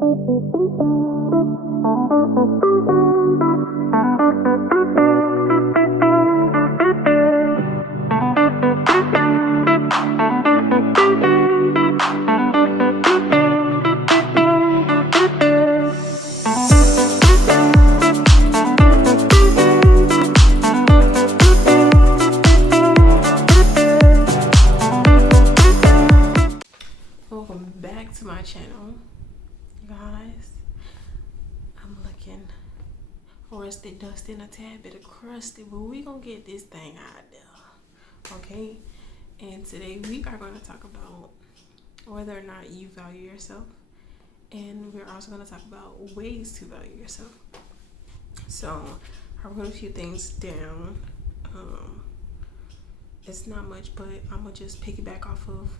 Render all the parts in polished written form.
Welcome back to my channel, guys. I'm looking rusty, dusty, and a tad bit of crusty, but we gonna get this thing out there, okay? And today we are going to talk about whether or not you value yourself, and we're also going to talk about ways to value yourself. So I wrote a few things down. It's not much, but I'm gonna just piggyback off of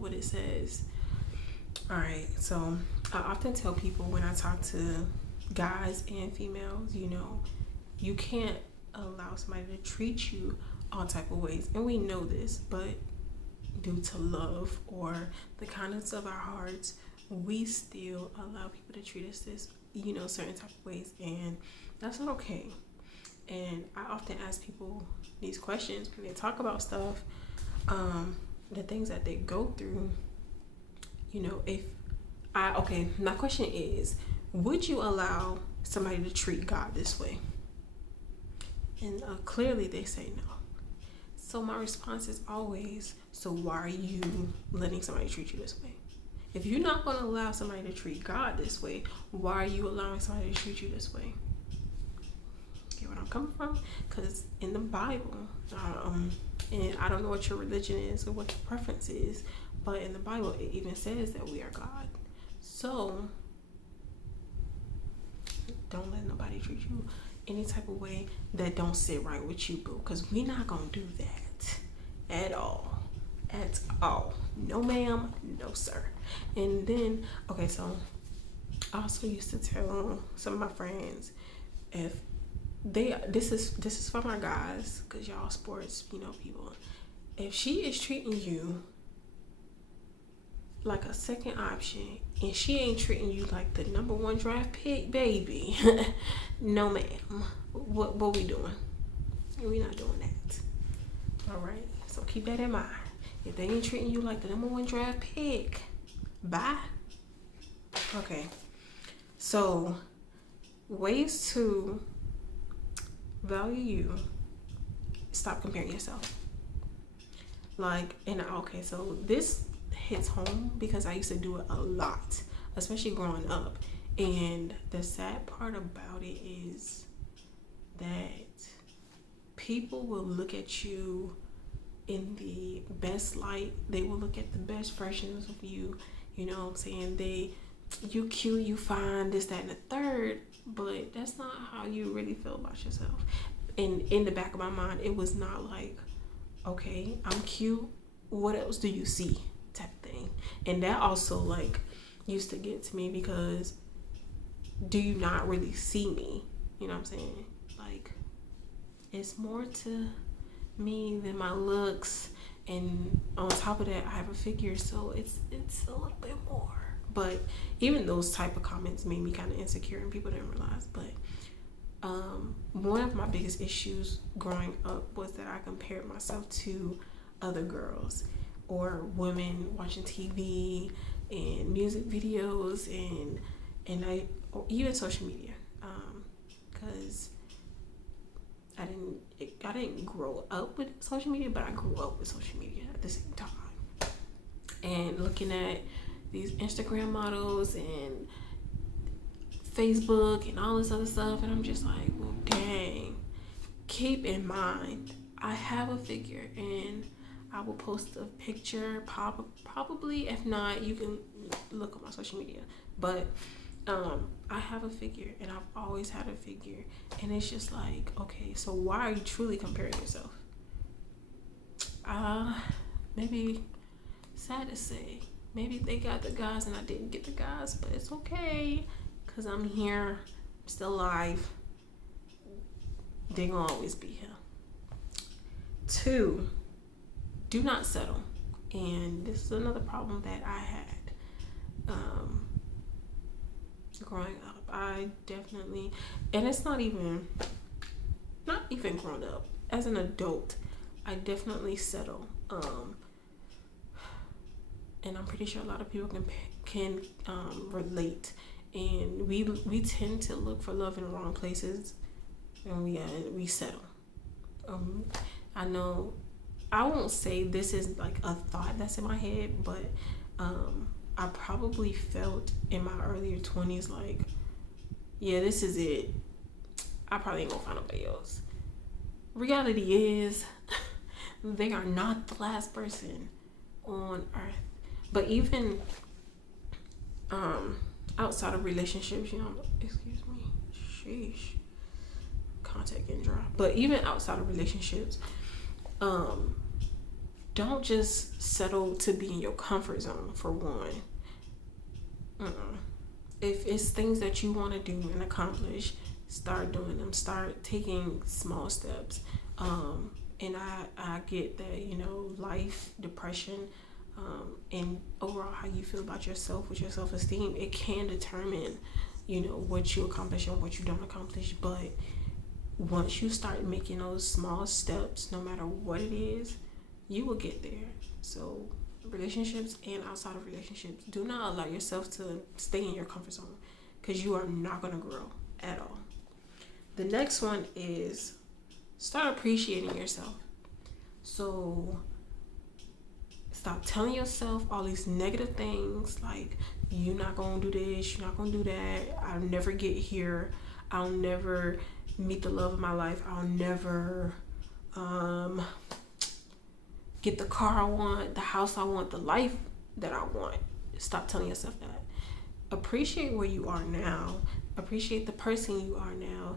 what it says. All right, so I often tell people when I talk to guys and females, you can't allow somebody to treat you all type of ways, and we know this, but due to love or the kindness of our hearts, we still allow people to treat us this certain type of ways, and that's not okay. And I often ask people these questions when they talk about stuff, the things that they go through. My question is, would you allow somebody to treat God this way? And clearly they say no. So my response is always, so why are you letting somebody treat you this way? If you're not going to allow somebody to treat God this way, why are you allowing somebody to treat you this way? Get what I'm coming from? Because it's in the Bible. And I don't know what your religion is or what your preference is, but in the Bible it even says that we are God. So don't let nobody treat you any type of way that don't sit right with you, boo, because we're not gonna do that at all. No ma'am, no sir. And then so I also used to tell some of my friends, if this is for my guys, because y'all sports people, if she is treating you like a second option and she ain't treating you like the number one draft pick, baby, no ma'am, what we doing? We not doing that. All right, so keep that in mind. If they ain't treating you like the number one draft pick, bye. Okay, so ways to value you: stop comparing yourself. So this hits home because I used to do it a lot, especially growing up. And the sad part about it is that people will look at you in the best light. They will look at the best versions of you. You know what I'm saying? You cute, you fine, this, that, and the third, but that's not how you really feel about yourself. And in the back of my mind, it was not like, okay, I'm cute, what else do you see, type thing. And that also used to get to me, because do you not really see me? You know what I'm saying? It's more to me than my looks, and on top of that I have a figure, so it's a little bit more. But even those type of comments made me kind of insecure, and people didn't realize. But one of my biggest issues growing up was that I compared myself to other girls or women watching TV and music videos or even social media, because I didn't grow up with social media, but I grew up with social media at the same time, and looking at these Instagram models and Facebook and all this other stuff, and I'm just like, well, dang. Keep in mind, I have a figure, and I will post a picture, probably. If not, you can look on my social media. But I have a figure, and I've always had a figure, and it's just like, okay, so why are you truly comparing yourself? Maybe, sad to say, maybe they got the guys and I didn't get the guys, but it's okay, because I'm here, I'm still alive. They gonna always be here. 2, do not settle. And this is another problem that I had. growing up, I definitely, and it's not even grown up. As an adult, I definitely settle. And I'm pretty sure a lot of people can relate. And we tend to look for love in the wrong places, and we settle. I know I won't say this is like a thought that's in my head, but I probably felt in my earlier 20s like, yeah, this is it. I probably ain't gonna find nobody else. Reality is, they are not the last person on earth. But even outside of relationships, excuse me, sheesh, contact getting dry. But even outside of relationships, don't just settle to be in your comfort zone, for one. If it's things that you want to do and accomplish, start doing them. Start taking small steps. And I get that, life, depression, and overall how you feel about yourself with your self-esteem, it can determine, what you accomplish and what you don't accomplish. But once you start making those small steps, no matter what it is, you will get there. So relationships and outside of relationships, do not allow yourself to stay in your comfort zone, because you are not going to grow at all. The next one is start appreciating yourself. So stop telling yourself all these negative things like, you're not going to do this, you're not going to do that, I'll never get here, I'll never meet the love of my life, I'll never get the car I want, the house I want, the life that I want. Stop telling yourself that. Appreciate where you are now. Appreciate the person you are now.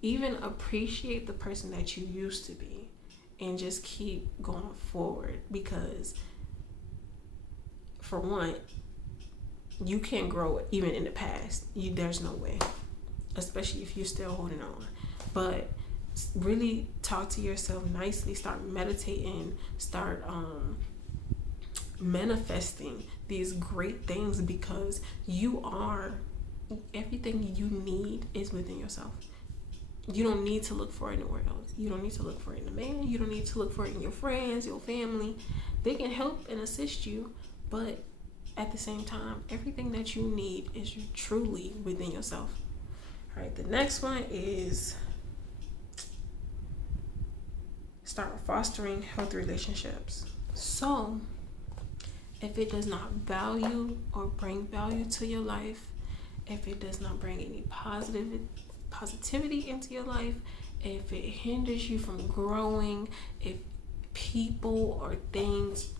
Even appreciate the person that you used to be, and just keep going forward, because for one, you can't grow even in the past. There's no way, especially if you're still holding on. But really talk to yourself nicely. Start meditating. Start manifesting these great things, because everything you need is within yourself. You don't need to look for it anywhere else. You don't need to look for it in a man. You don't need to look for it in your friends, your family. They can help and assist you, but at the same time, everything that you need is truly within yourself. All right, the next one is start fostering healthy relationships. So, if it does not value or bring value to your life, if it does not bring any positivity into your life, if it hinders you from growing, if people or things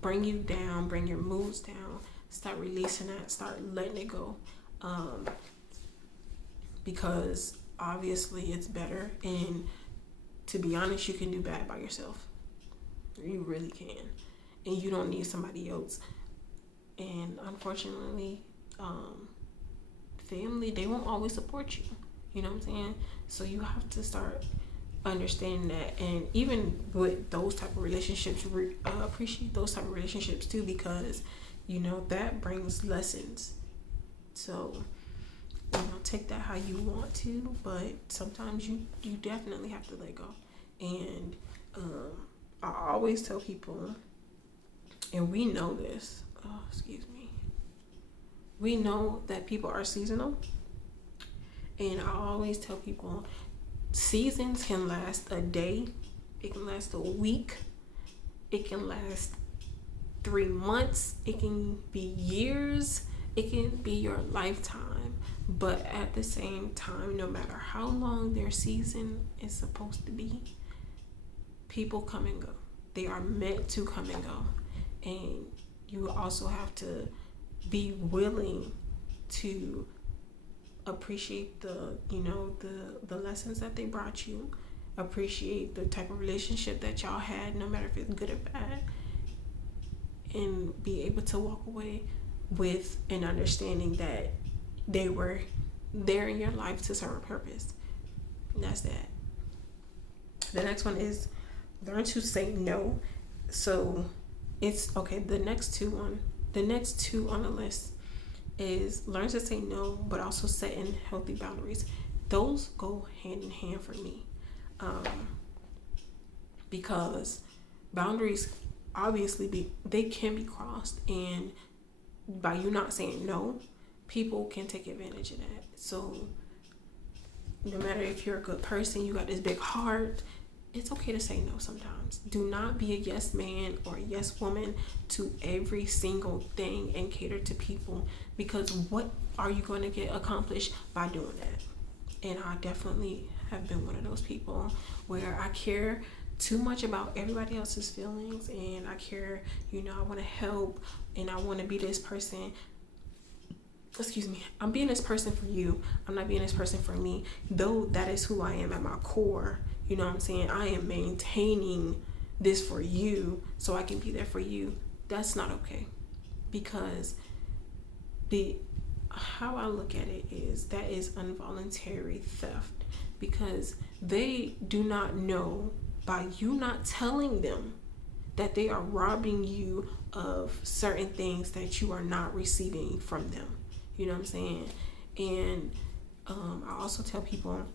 bring you down, bring your moods down, start releasing that, start letting it go. Because obviously it's better, and to be honest, you can do bad by yourself. You really can. And you don't need somebody else. And unfortunately, family, they won't always support you. You know what I'm saying? So you have to start understanding that. And even with those type of relationships, appreciate those type of relationships too, because, that brings lessons. So, take that how you want to, but sometimes you definitely have to let go. And I always tell people, and we know this, we know that people are seasonal. And I always tell people, seasons can last a day, it can last a week, it can last 3 months, it can be years, it can be your lifetime. But at the same time, no matter how long their season is supposed to be, people come and go. They are meant to come and go. And you also have to be willing to appreciate the lessons that they brought you. Appreciate the type of relationship that y'all had, no matter if it's good or bad. And be able to walk away with an understanding that they were there in your life to serve a purpose. And that's that. The next one is learn to say no. So it's okay. The next two on the list is learn to say no, but also setting healthy boundaries. Those go hand in hand for me, because boundaries obviously they can be crossed, and by you not saying no, people can take advantage of that. So no matter if you're a good person, you got this big heart, it's okay to say no sometimes. Do not be a yes man or a yes woman to every single thing and cater to people, because what are you going to get accomplished by doing that? And I definitely have been one of those people where I care too much about everybody else's feelings, and I care, I want to help, and I want to be this person. Excuse me, I'm being this person for you. I'm not being this person for me, though that is who I am at my core. You know what I'm saying? I am maintaining this for you so I can be there for you. That's not okay, because how I look at it is that is involuntary theft, because they do not know, by you not telling them, that they are robbing you of certain things that you are not receiving from them. You know what I'm saying? And I also tell people,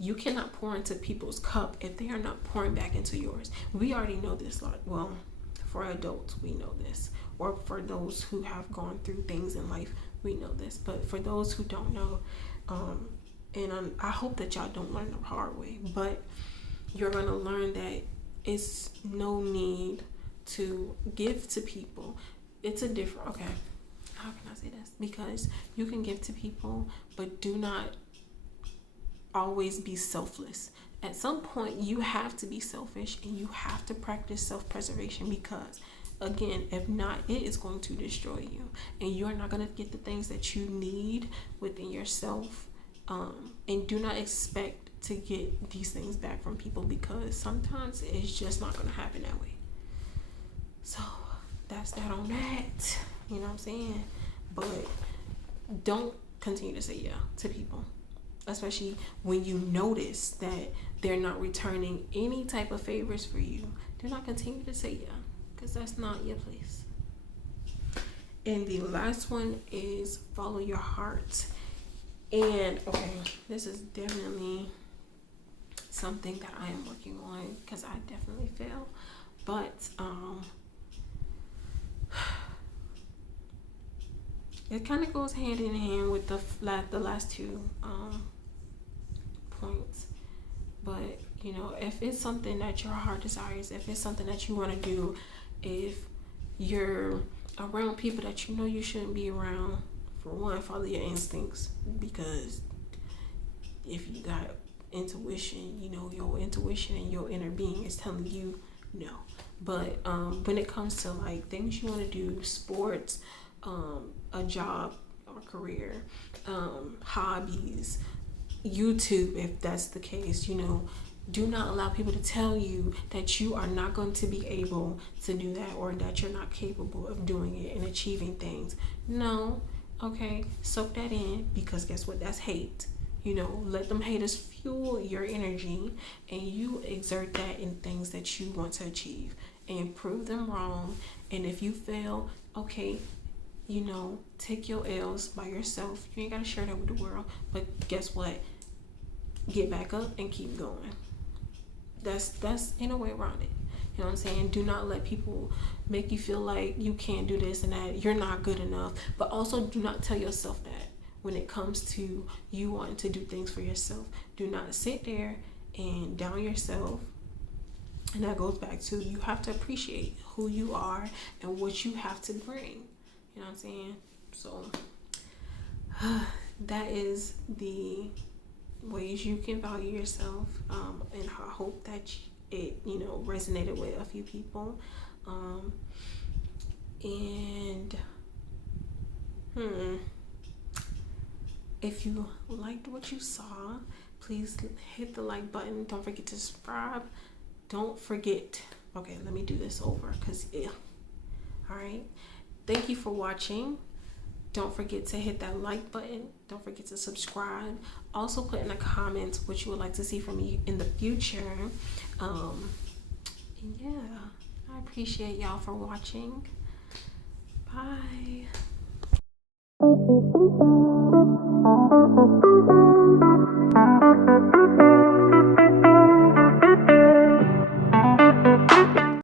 you cannot pour into people's cup if they are not pouring back into yours. We already know this. Well, for adults, we know this. Or for those who have gone through things in life, we know this. But for those who don't know, I hope that y'all don't learn the hard way, but you're going to learn that it's no need to give to people. It's a different, okay, how can I say this? Because you can give to people, but do not always be selfless. At some point, you have to be selfish, and you have to practice self-preservation, because again, if not, it is going to destroy you, and you're not going to get the things that you need within yourself. And do not expect to get these things back from people, because sometimes it's just not going to happen that way. So that's that on that. You know what I'm saying? But don't continue to say yeah to people, especially when you notice that they're not returning any type of favors for you. Do not continue to say yeah, because that's not your place. And the last one is follow your heart. And okay, this is definitely something that I am working on, because I definitely fail. But it kind of goes hand in hand with the last two points. But if it's something that your heart desires, if it's something that you want to do, if you're around people that you shouldn't be around, for one, follow your instincts, because if you got intuition, your intuition and your inner being is telling you no. But when it comes to like things you want to do, sports, a job or career, hobbies, YouTube, if that's the case, do not allow people to tell you that you are not going to be able to do that, or that you're not capable of doing it and achieving things. No. Okay, soak that in, because guess what? That's hate. Let them haters fuel your energy, and you exert that in things that you want to achieve, and prove them wrong. And if you fail, okay, take your L's by yourself. You ain't got to share that with the world, but guess what? Get back up and keep going. That's in a way around it. You know what I'm saying? Do not let people make you feel like you can't do this and that, you're not good enough. But also do not tell yourself that when it comes to you wanting to do things for yourself. Do not sit there and down yourself. And that goes back to, you have to appreciate who you are and what you have to bring. You know what I'm saying? So that is the ways you can value yourself. And I hope that it resonated with a few people. And if you liked what you saw, please hit the like button. Don't forget to subscribe. Don't forget, okay, let me do this over, because all right, thank you for watching. Don't forget to hit that like button. Don't forget to subscribe. Also put in the comments what you would like to see from me in the future. And yeah, I appreciate y'all for watching. Bye.